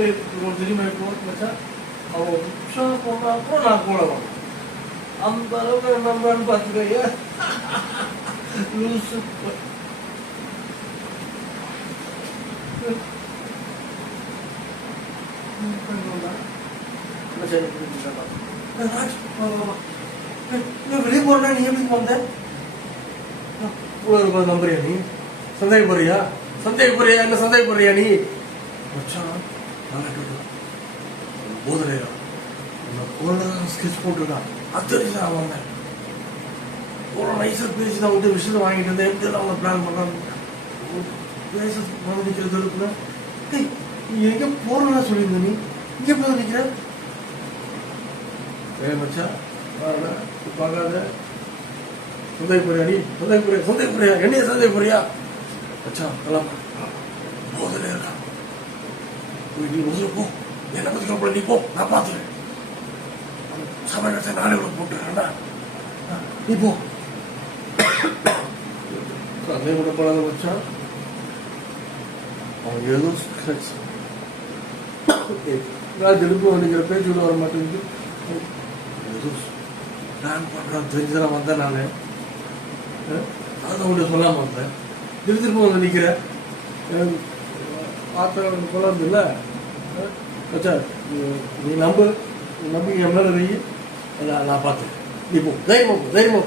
உங்களுக்கு தெரியுமா இப்போ மச்சா அவன் உஷா போனா அப்புறம் நான் போடலாம் அந்த அளவுக்கு நம்புறான்னு பார்த்துக்கய்யா லூசு வெளியே போறா நீ எப்படி வந்த நம்புறியா நீ சந்தேகப்படுறியா என்ன சந்தேகப்படுறியா நீ மச்சான் போதலையா ஸ்கெட்ச் போட்டுருக்கான் அது தெரிஞ்சு நான் வந்தேன் ஒரு நைஸாக பேசி நான் வந்து விஷயத்தை வாங்கிட்டு இருந்தேன் எப்படி அவங்க பிளான் பண்ணாங்க பேச நிற்கிறது இருக்குன்னா நீ எங்கே போறேன்னா சொல்லியிருந்த நீ இங்கே போய் நிற்கிற மச்சா பார்க்காத சந்தேகப்படுறியா நீ சந்தேகப்படுறியா என்னைய சந்தேகப்படுறியா மச்சா கிளம்ப போதலே இருக்கான் நீ முதல்ல போ என்ன பற்றி கவலை நீ போ நான் பார்த்துக்கிறேன் சமையலத்தை நானே கூட போட்டுறேன்டா நீ போ கதை கூட பழக வச்சா அவன் ஏதோ நான் திரும்ப வந்துக்கிற பேச்சு கூட வர மாட்டேங்குது ஏதோ பிளான் பண்ணுறான் தெரிஞ்சுதான் வந்தேன் நான் அதை உங்கள்கிட்ட சொல்லாமல் வந்தேன் திரும்ப வந்து நிற்கிறேன் பார்த்த கொள்ளாது இல்லை வச்சா நீ நம்பி என் மேலே வை நான் பார்த்துக்கிறேன் நீ போ தைரியமா